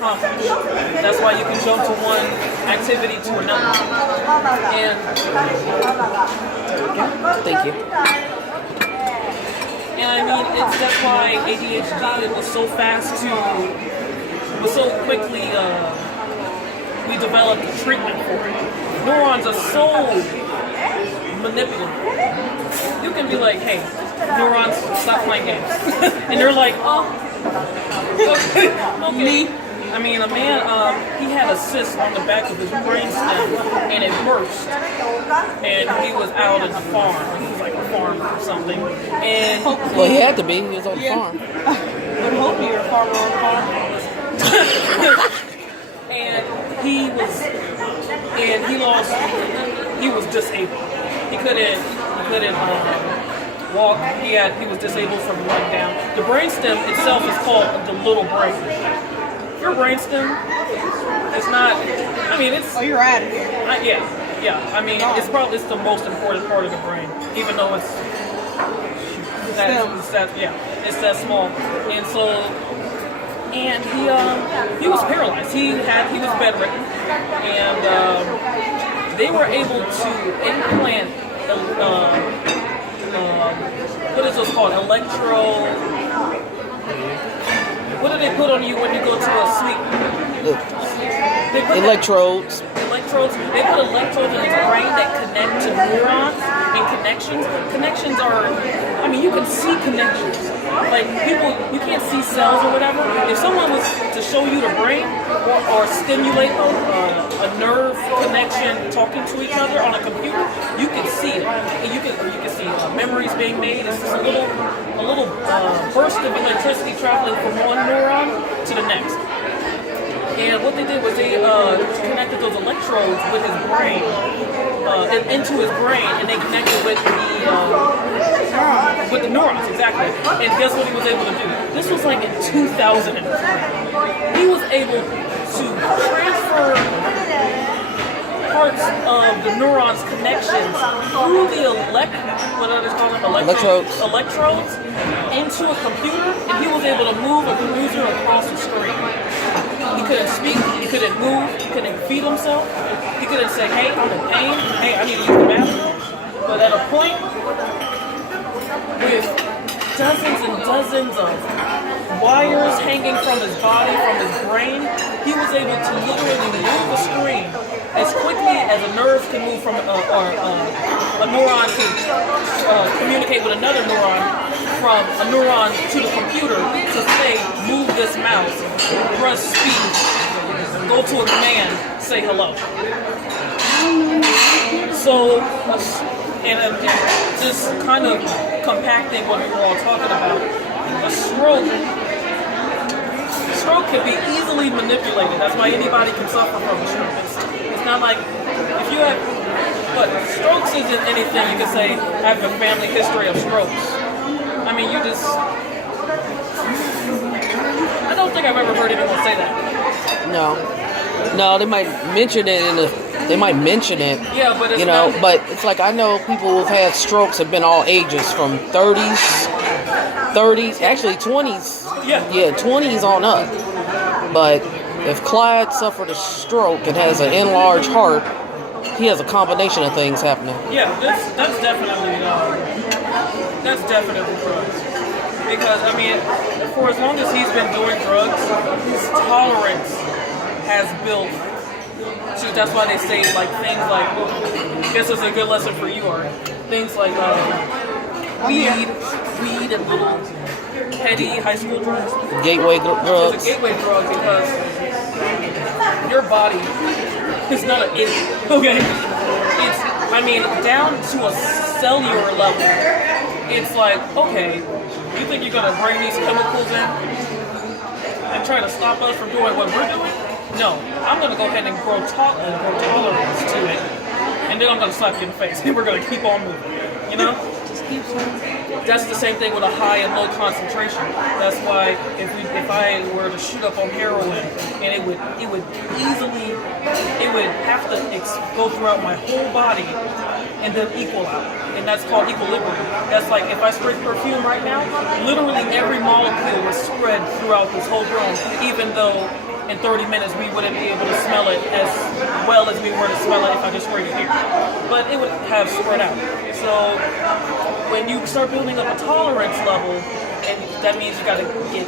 accomplish. That's why you can jump to one activity to another. And Thank you. And I mean, that's why ADHD was so so quickly, we developed a treatment for it. Neurons are so manipulative. You can be like, hey, neurons, stop playing games. And they're like, oh, okay. I mean, a man, he had a cyst on the back of his brainstem, and it burst. And he was out at the farm. He was like a farmer or something. And Well, he had to be. He was on the farm. I hope you're a farmer on the farm. And he was disabled. He couldn't walk. He was disabled from the neck down. The brainstem itself is called the little brain. Your brainstem, it's not. I mean, it's. Oh, you're out of here. Yeah. I mean, it's the most important part of the brain, even though it's that small. And so, and he was paralyzed. He was bedridden, and they were able to implant. What is this called? What do they put on you when you go to a sleep? Electrodes. Electrodes. They put electrodes in his brain that connect to neurons and connections. Connections are, I mean, you can see connections. Like people, you can't see cells or whatever. If someone was to show you the brain or stimulate a nerve connection talking to each other on a computer, you can see it. And you can see memories being made. It's just a little burst of electricity traveling from one neuron to the next. And what they did was they connected those electrodes with his brain, into his brain, and they connected with the neurons, exactly. And guess what he was able to do? This was like in 2003. He was able to transfer parts of the neurons' connections through the electrodes into a computer, and he was able to move a user across the screen. He couldn't speak, he couldn't move, he couldn't feed himself, he couldn't say, hey, I'm in pain, hey, I need to use the bathroom. But at a point, with dozens and dozens of wires hanging from his body, from his brain, he was able to literally move the screen as quickly as a nerve can move from, or a neuron can communicate with another neuron, from a neuron to the computer to say, move this mouse, press speak, go to a command, say hello. So, and just kind of compacting what we were all talking about, a stroke can be easily manipulated. That's why anybody can suffer from a stroke. It's not like, if you have, but strokes isn't anything you can say, I have a family history of strokes. I mean, I don't think I've ever heard anyone say that. No, they might mention it Yeah, but it's but it's like I know people who've had strokes have been all ages from 30s, actually 20s. Yeah, 20s on up. But if Clyde suffered a stroke and has an enlarged heart, he has a combination of things happening. Yeah, that's definitely drugs. Because I mean, for as long as he's been doing drugs, his tolerance has built. So that's why they say like things like, I guess it's a good lesson for you, Art. Things like weed and little petty high school drugs. Gateway drugs. It's a gateway drug because your body is not an idiot. Okay, down to a cellular level. It's like, okay, you think you're gonna bring these chemicals in and try to stop us from doing what we're doing? No, I'm gonna go ahead and grow tolerance to it, and then I'm gonna slap you in the face, and we're gonna keep on moving. You know? Just keep moving. That's the same thing with a high and low concentration. That's why if I were to shoot up on heroin, and it would have to go throughout my whole body and then equal out. And that's called equilibrium. That's like if I spray perfume right now, literally every molecule is spread throughout this whole room, even though in 30 minutes we wouldn't be able to smell it as well as we were to smell it if I just sprayed it here. But it would have spread out. So when you start building up a tolerance level, and that means you got to get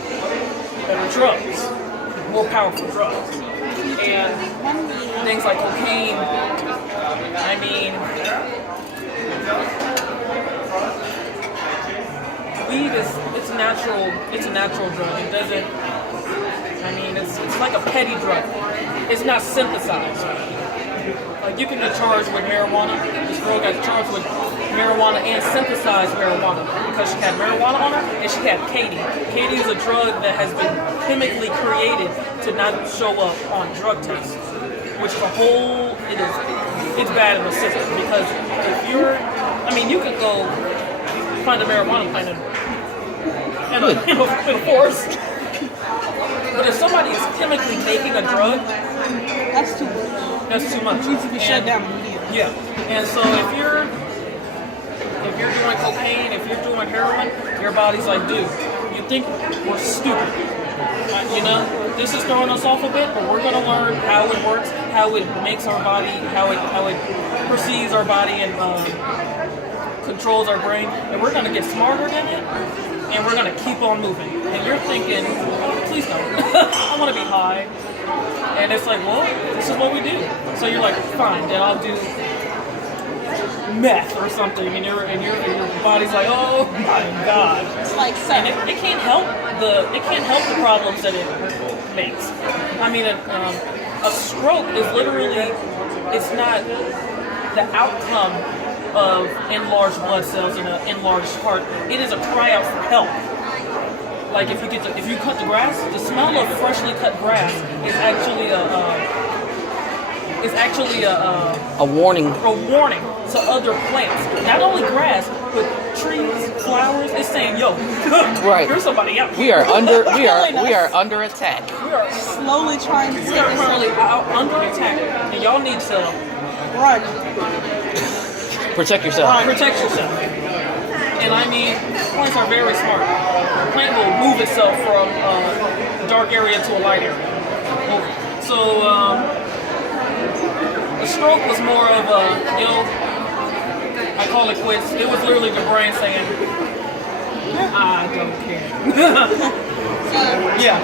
better drugs, more powerful drugs. And things like cocaine, I mean, weed it's a natural drug. It doesn't, I mean, it's like a petty drug. It's not synthesized. Like you can get charged with marijuana. This girl got charged with marijuana and synthesized marijuana because she had marijuana on her and she had Katie. Katie is a drug that has been chemically created to not show up on drug tests, which is it's bad in the system because if you can go find a marijuana plant in a forest. But if somebody is chemically making a drug, That's too much. that's too much. It needs to be shut down immediately. Yeah. And so if you're doing cocaine, if you're doing heroin, your body's like, dude, you think we're stupid. This is throwing us off a bit, but we're gonna learn how it works, how it makes our body, how it perceives our body and controls our brain, and we're gonna get smarter than it, and we're gonna keep on moving. And you're thinking, please don't. I wanna be high. And it's like, well, this is what we do. So you're like, fine, then I'll do meth or something, and your body's like, oh my god. It's like And it can't help the problems that it makes. I mean, a stroke is literally, it's not the outcome of enlarged blood cells and an enlarged heart. It is a cry out for help. Like if you cut the grass, the smell of freshly cut grass is actually A warning. a warning to other plants. Not only grass, but trees, flowers. It's saying, "Yo, Right. here's somebody out. We are under under attack. We are slowly trying to we are currently out under attack, and y'all need to run. Protect yourself. protect yourself." And I mean, plants are very smart. The plant will move itself from a dark area to a light area. So the stroke was more of I call it quits. It was literally the brain saying, I don't care. Yeah.